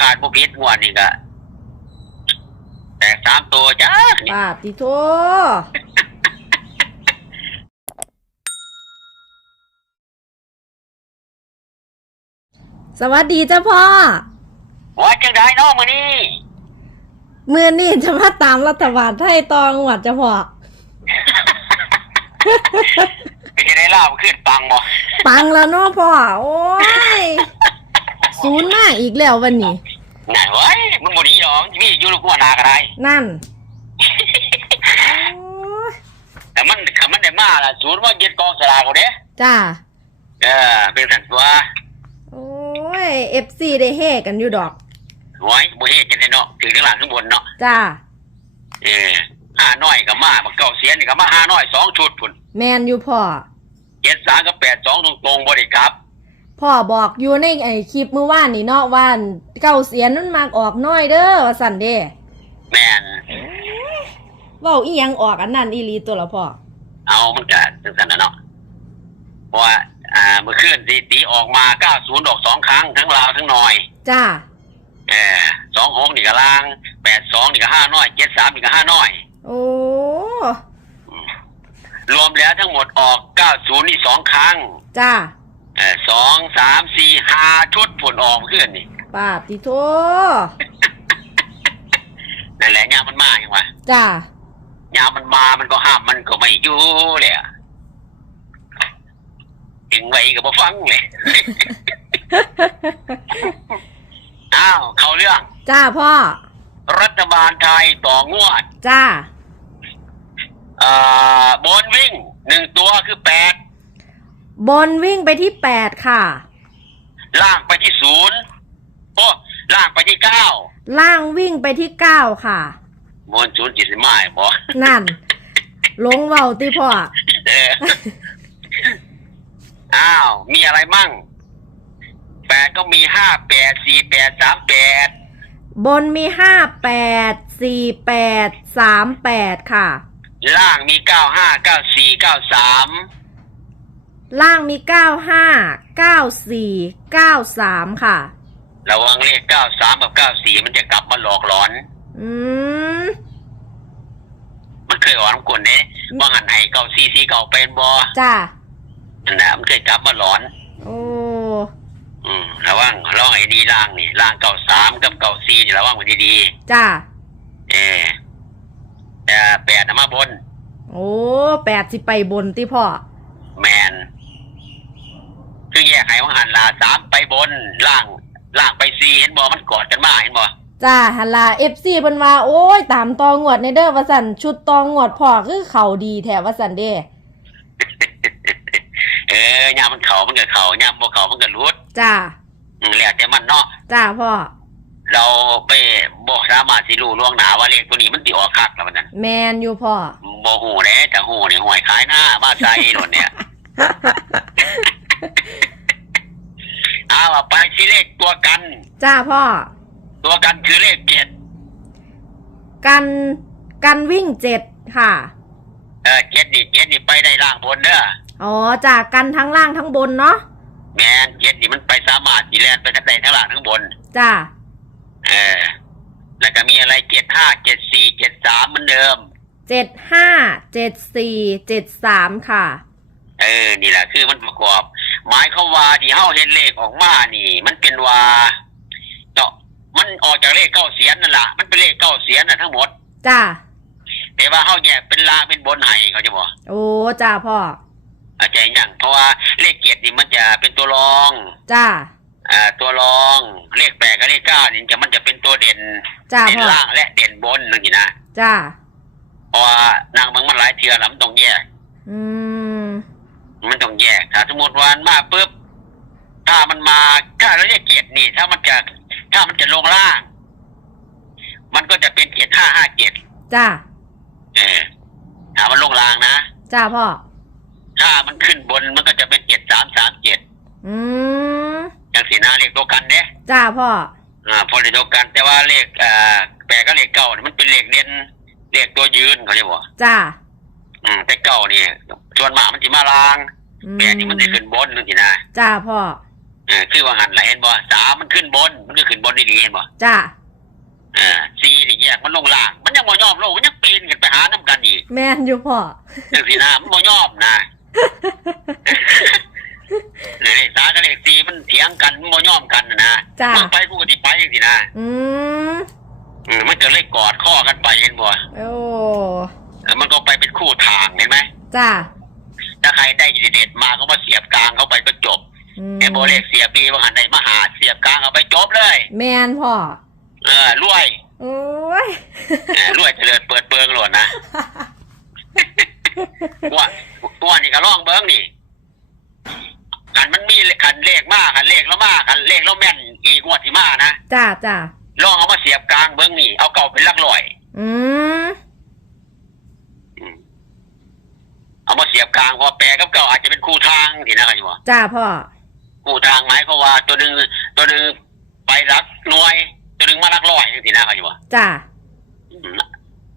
ขาดบุพิษงวดนี่ก็แตกสามตัวจ้านี่ปาติโทสวัสดีจ้าพ่อว่าจังได้น้องมือนี่มือนี่จะมาตามรัฐบาลไทยตองหวัดจ้าพ่อไปจะได้เล่าขึ้นปังบ่ปังแล้วเนาะพ่อ โอ้ย ศูนย์มาอีกแล้ววันนี้ไหนวะมึงบ่ดีหรอกมีอยู่ลูกหัวหนาก็ได้ นั่นโอ้ยแต่มันคำมันได้มาล่ะศูนย์ว่ายึดกองสลากกูเด้จ้า เออเป็นสันตัวโอ้ยเอฟซีได้เฮกันอยู่ดอกไว้บ่เฮ็ดจังได๋เนาะถึงข้างหลังข้างบนเนาะจ้า เออห้าน้อยก็มาบักเก้าเสียนนี่ก็มาห้าน้อยสองชุดพุ่นแมนอยู่พ่อ เจ็ดสามกับแปดสองตรงๆบ่ได้กลับ พ่อบอกอยู่ในไอคลิปเมื่อวานนี่เนาะว่าเก้าเสียนมันมากออกน้อยเด้อว่าสันเด้แม่นเว้าอีหยังออกอันนั้นอีหลีตัวละพ่อเอามันก็จังซั่นน่ะเนาะเพราะว่าอ่าเมื่อคืนที่ตีออกมา90ออกสองครั้งทั้งลาวทั้งน้อย จ้าเออสองหกนี่ก็ล่างแปดสองนี่ก็ห้าน้อยเจ็ดสามนี่ก็ห้าน้อย โอ้รวมแล้วทั้งหมดออกเก้าศูนย์นี่สองครั้ง จ้า เออสองสามสี่ห้าชุดผลออกเพื่อนนี่ปาติโทนั่นแหละยามมันมาอย่างวะจ้ายามมันมามันก็ห้ามมันก็ไม่อยู่เลยอะถึงไว้ก็บ่ฟังเลย อ้าว เข้าเรื่อง จ้าพ่อ รัฐบาลไทยต่องวดจ้าอ่าบนวิ่งหนึ่งตัวคือแปด บนวิ่งไปที่แปดค่ะ ล่างไปที่ศูนย์โอ้ล่างไปที่เก้าล่างวิ่งไปที่เก้าค่ะบนศูนย์จิตไม่บอนั่นลงเว้าติพ่อ เออ อ้าว มีอะไรมั่งแปดก็มีห้าแปดสี่แปดสามแปดบนมีห้าแปดสี่แปดสามแปดค่ะ ล่างมีเก้าห้าเก้าสี่เก้าสาม ล่างมีเก้าห้าเก้าสี่เก้าสามค่ะ ระวังเลขเก้าสามกับเก้าสี่มันจะกลับมาหลอกหลอน อืม มันเคยอ่อนกวนเนี้ว่าหันให้เก้าสี่สี่เก้าเป็นบอจ้านั่นนะมันเคยกลับมาหลอน โอ้ อืมระวังระวังให้ดีล่างนี่ล่างเก้าสามกับเก้าสี่นี่ระวังไว้ดีจ้าๆเออแต่แปดนะมาบน โอ้แปดสิไปบนติพ่อ แมนคือแยกให้ ว่าหันลาสามไปบนล่างล่างไปสี่เห็นบอมันกอดกันมาเห็นบอจ้าฮัลลาเอฟซีเพิ่นว่าโอ้ยตามตองวดในเด้อว่าสันชุดตองวดพ่อคือเขาดีแถวว่าสันเด้เออยามมันเขามันก็เขายามบ่เขามันก็รุดจ้าอืมแล้วแต่มันเนาะจ้าพ่อเราไปบอกสามารถสิรู้ล่วงหนาว่าเลขตัวนี้มันติออกคักแล้วมันนั้นแมนอยู่พ่อบ่ฮู้เด้แต่ฮู้นี่หวยขายหน้ามาใส่โดนเนี่ยเอา ว่าไปที่เลขตัวกัน จ้าพ่อ ตัวกันคือเลขเจ็ดกันกันวิ่งเจ็ดค่ะ เออเจ็ดนี่เจ็ดนี่ไปได้ล่างบนเด้ออ๋อจากกันทั้งล่างทั้งบนเนาะแมนเจ็ดนี่มันไปสามารถสีแลนไปทั้งใดทั้งหลังทั้งบน จ้าเออ แล้วก็มีอะไรเจ็ดห้าเจ็ดสี่เจ็ดสามเหมือนเดิม เจ็ดห้าเจ็ดสี่เจ็ดสามค่ะ เออ นี่แหละคือมันประกอบ หมายเขามว่าที่เฮาเห็นเลขออกมานี่ มันเป็นว่าเจาะมันออกจากเลขเก้าเสียนนั่นล่ะมันเป็นเลขเก้าเสียนน่ะทั้งหมด จ้า แต่ว่าเฮาแยกเป็นลางเป็นบนให้เขาจะบอกโอ้ จ้าพ่ออาจจะยังเพราะว่าเลขเกียรตินี่มันจะเป็นตัวรองจ้า อ่าตัวรองเลขแปดกับเลขเก้านี่จะมันจะเป็นตัวเด่นจ้าเด่นพ่อ ล่างและเด่นบนนึงนี่นะจ้า เพราะว่านางบางมันหลายเทือแล้วมันต้องแยก อืม มันต้องแยกถ้าสมมติว่ามันมาปุ๊บถ้ามันมาถ้าเราเรียกเกียรตินี่ ถ้ามันจะถ้ามันจะลงล่าง มันก็จะเป็นเกียรติห้าห้าเกียรติจ้าเออถ้ามันลงล่างนะจ้าพ่อ ถ้ามันขึ้นบนมันก็จะเป็นเกียรติสามสามเกียรติอืมอย่างสีหน้าเลขตัวกันเนี่ยจ้าพ่ออ่าพอเลขตัวกัน แต่ว่าเลขอ่าแปดก็เลขเก้านี่มันเป็นเลขเด่นเลขตัวยืนเขาเรียกว่าจ้า อืมแต่เก้านี่ส่วนมากมันจะมาลางอืมแปดนี่มันจะขึ้นบนนึงสินะจ้าพ่อ เออคือว่าหันไหละเห็นบ่สามมันขึ้นบน มันก็ขึ้นบนดีๆเห็นบ่จ้า เออสี่นี่แยกมันลงล่าง มันยังบ่ยอมลงมันยังปีนขึ้นไปหาน้ำกันอีกแม่นอยู่พ่อ จังซี่นะมันบ่ยอมนะเลขสามกับเลขสี่มันเถียงกันมันบ่ยอมกันนะนะจ้า มึงไปกูก็สิไปจังซี่นะอืม เออมันก็เลยกอดข้อกันไปเห็นบ่โอ้ เออมันก็ ไปเป็นคู่ทางเห็นไหมจ้าถ้าใครได้เด็ดๆมาก็มาเสียบกลางเข้าไปก็จบอืมไอ้โบเลขเสียบดีว่าหันได้มาหาเสียบกลางเอาไปจบเลย แม่นพ่อเออรวยโอ้ยเออรวยเจริญเปิดเบิงหลวนนะว่าว่านี่ก็ล่องเบิงนี่ขันมันมีขันเลขมากขันเลขแล้วมากขันเลขแล้วแม่นอีกงวดที่มานะจ้าจ้าลองเอามาเสียบกลางเบิงนี่เอาเก่าเป็นหลักร้อย อืม อืม เอามาเสียบกลางเพอแปลกับเก่าอาจจะเป็นคู่ทางที่นะอยู่บ่จ้าพ่อ คู่ทางหมายความว่าตัวหนึ่งตัวหนึ่งไปรักหน่วย ตัวหนึ่งมารักร้อยที่นะอยู่บ่จ้า อืม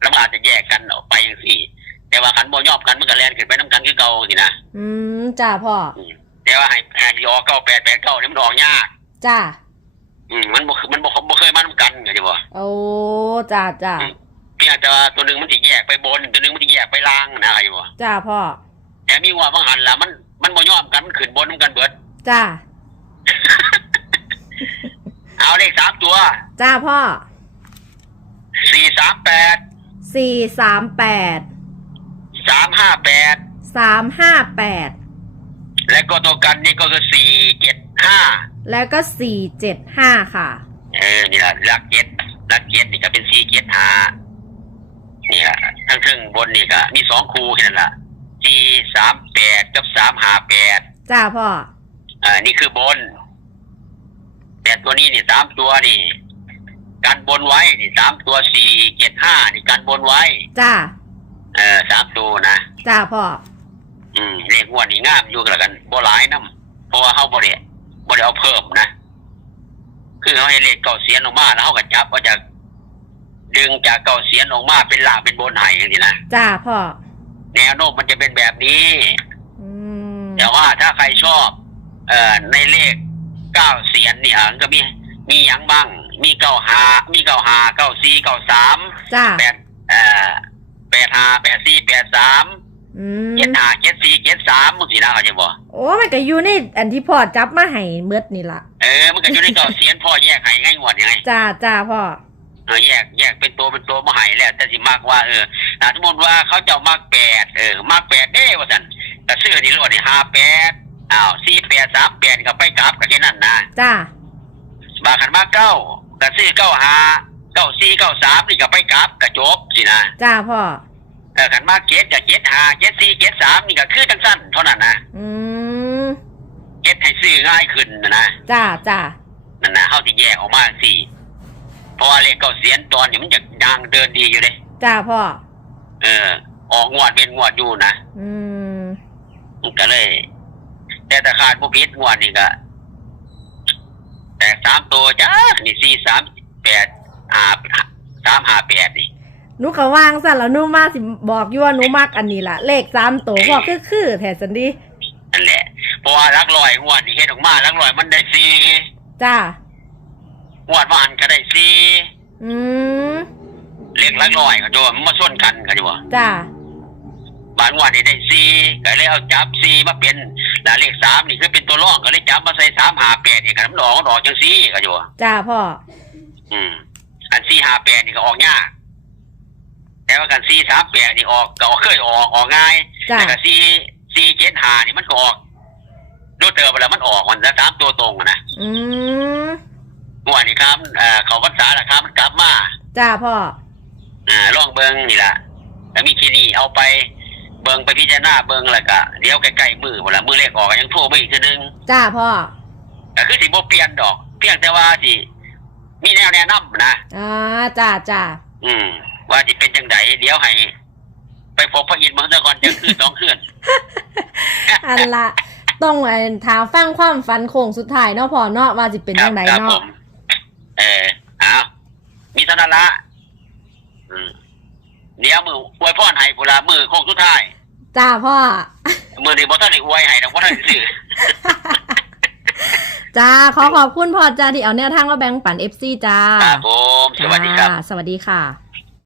แล้วมันอาจจะแยกกันออกไปอย่างสี่แต่ว่าขันโบยอบกันมันก็แลนขึ้นไปน้ำกันคือเก่าสินะอืม จ้าพ่อ อืมแต่ว่าให้ให้ยอเก้าแปดแปดเก้าเนี่ยมันออกยาก จ้า อืมมันบ่มันบ่บ่เคยมาน้ำกันไงจีบ่ โอ้ จ้าจ้าเพียง แต่ว่าตัวหนึ่งมันสิแยกไปบน ตัวหนึ่งมันสิแยกไปล่างนะไอ้บ่จ้าพ่อแต่มีว่าบางหันละมันมันบ่ยอมกันมันขึ้นบนน้ำกันเบิด จ้า เอาเลขสามตัวจ้าพ่อสี่สามแปดสี่สามแปดสามห้าแปดสามห้าแปดและก็ตัวกันนี่ก็คือสี่เจ็ดห้าแล้วก็สี่เจ็ดห้าค่ะ เออนี่แหละลักเจ็ดลักเจ็ดนี่ก็เป็นสี่เจ็ดหา เนี่ยทั้งครึ่งบนนี่ก็มีสองคูแค่นั้นละสี่สามแปดกับสามห้าแปดจ้าพ่อ อ่า นี่คือบนแต่ตัวนี้นี่สามตัวนี่การบนไว้นี่สามตัวสี่เจ็ดห้านี่การบนไว้ จ้า เออสามตัวนะจ้าพ่อ อืมเลขงวดนี่งามอยู่กันละกันบ่หลายน้ำเพราะว่าเฮาบ่ได้บ่ได้เอาเพิ่มนะ คือเขาให้เลขเก่าเสียนออกมาแล้วเขาก็จับเอาจาก ดึงจากเก่าเสียนออกมาเป็นล่างเป็นบนไห้อย่างนี้นะจ้าพ่อ แนวโน้มมันจะเป็นแบบนี้ อืมแต่ว่าถ้าใครชอบ เอ่อในเลขเก้าเสียนเนี่ยมันก็มีมีอย่างบ้าง มีเก้าหามีเก้าหาเก้าสี่เก้าสามจ้าแปดเอ่อแปดหาแปดสี่แปดสามอืมเจ็ดหาเจ็ดสี่เจ็ดสามมึงสินะเขาจะบอกโอ้มันก็อยู่ในอันที่พ่อจับมาให้เมืดนี่ล่ะ เออมันก็อยู่ในเก้าเสียนพ่อแยกให้ง่ายงวดยังไงจ้าจ้าพ่อ เออแยกแยกเป็นตัวเป็นตัวมาให้แล้วแต่สิมากว่าเออถ้าสมมติว่าเขาเจ้ามากแปดเออมากแปดเด้ว่าสันแต่ซื้อนี่รวดนี่ห้าแปดอ้าวสี่แปดสามแปดก็ไปกลับกันแค่นั้นนะจ้าบาขันมาเก้าก็ซื้อเก้าห้าเก้าสี่เก้าสามนี่ก็ไปกลับก็จบสินะจ้าพ่อเออขันมาเจ็ดกับเจ็ดห้าเจ็ดสี่เจ็ดสามนี่ก็คือจังสั้นเท่านั้นนะอืมเจ็ดให้ซื้อง่ายขึ้นนะนะจ้าจ้านั่นนะเขาที่แยกออกมาสี่ เพราะว่าเลขเก้าเสียนตอนนี้มันจะยางเดินดีอยู่เลยจ้าพ่อ เออ ออกงวดเวียนงวดอยู่นะอืม มันก็เลย แต่ตะขาดพวกพิษงวดนี่ก็แตกสามตัวจ้านี่สี่สามแปดห้าสามห้าแปดนี่หนูก็วางสั่นแล้วหนูมาสิบอกอยู่ว่าหนูมักอันนี้ล่ะ เลขสามตัวพ่อคือคือแถสันดีนั่นแหละเพราะว่าลักลอยงวดนี่เฮ็ดออกมาลักลอยมันได้สี่จ้า งวดว่าหันก็ได้สี่อืมเลขลักลอยก็จะว่ามันมาส้นกันก็จะว่าจ้าบางงวดนี่ได้สี่ก็เลยเอาจับสี่มาเป็นแล้วเลขสามนี่คือเป็นตัวร่องก็เลยจับมาใส่สามห้าแปดนี่กันมันออกมันออกจังสี่ก็จะว่าจ้าพ่ออืมอันสี่ห้าแปดนี่ก็ออกยากแต่ว่ากันสี่สามแปดนี่ออกก็ออกเคยออกออกง่ายจ้าแต่ก็สี่สี่เจ็ดห้านี่มันก็ออกดูเติมไปแล้วมันออกมันจะสามตัวตรงอะนะอืม งวดนี่ครับเอ่อเขาพรรษาแหละครับมันกลับมาจ้าพ่อ อ่าล่องเบิงนี่แหละแล้วมีคีนี่เอาไปเบิงไปพิจารณาเบิงแล้วก็เดี๋ยวใกล้ๆมือหมดละมือเลขออกก็ยังโทรมาอีกทีนึงจ้าพ่อ ก็คือสิบ่เปลี่ยนดอก เพียงแต่ว่าสิมีแนวแนะนำนะอ่าจ้าจ้าอืม ว่าสิเป็นจังไดเดี๋ยวให้ ไปพบพระอินทร์เมืองตะกอนจะคืนสองคืนอันละ ต้องไอ้ถามฟังความฝันโค้งสุดท้ายเนาะพ่อเนาะว่าสิเป็นจังไดครับผเนาะมเออเอา มีเท่านั้นละอืมเดี๋ยวมืออวยพรให้บุละมือโค้งสุดท้าย จ้าพ่อ มือนี่บ่ทันได้อวยให้ดอกบ่ทันได้ซื้อ จ้าขอขอบคุณพอจ้าที่เอาแนวทางมาแบ่งปัน FC จ้าครับผมสวัสดีครับ จ้าสวัสดีค่ะ